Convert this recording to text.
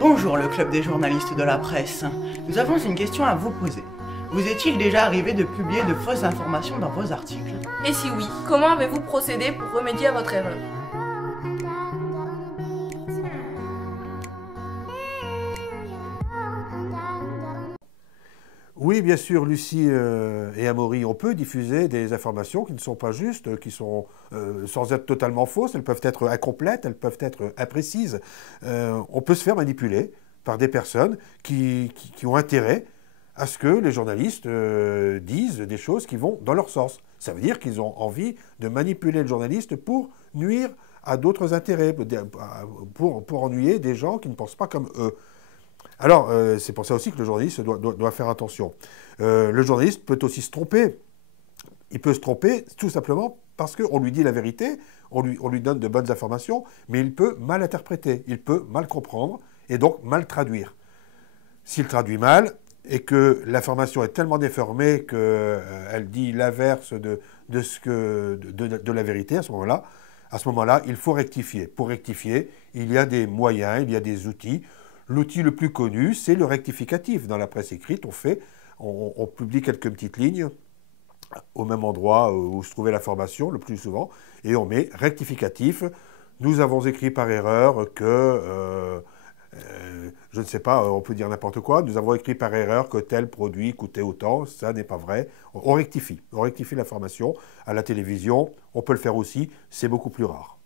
Bonjour le club des journalistes de la presse. Nous avons une question à vous poser. Vous est-il déjà arrivé de publier de fausses informations dans vos articles? Et si oui, comment avez-vous procédé pour remédier à votre erreur? Oui, bien sûr, Lucie et Amaury, on peut diffuser des informations qui ne sont pas justes, qui sont sans être totalement fausses, elles peuvent être incomplètes, elles peuvent être imprécises. On peut se faire manipuler par des personnes qui ont intérêt à ce que les journalistes disent des choses qui vont dans leur sens. Ça veut dire qu'ils ont envie de manipuler le journaliste pour nuire à d'autres intérêts, pour ennuyer des gens qui ne pensent pas comme eux. Alors, c'est pour ça aussi que le journaliste doit faire attention. Le journaliste peut aussi se tromper. Il peut se tromper tout simplement parce qu'on lui dit la vérité, on lui donne de bonnes informations, mais il peut mal interpréter, il peut mal comprendre et donc mal traduire. S'il traduit mal et que l'information est tellement déformée qu'elle dit l'inverse de la vérité, à ce moment-là, il faut rectifier. Pour rectifier, il y a des moyens, il y a des outils. L'outil le plus connu, c'est le rectificatif. Dans la presse écrite, on publie quelques petites lignes au même endroit où se trouvait l'information, le plus souvent, et on met rectificatif. Nous avons écrit par erreur que, je ne sais pas, on peut dire n'importe quoi, nous avons écrit par erreur que tel produit coûtait autant, ça n'est pas vrai. On rectifie l'information. À la télévision, on peut le faire aussi, c'est beaucoup plus rare.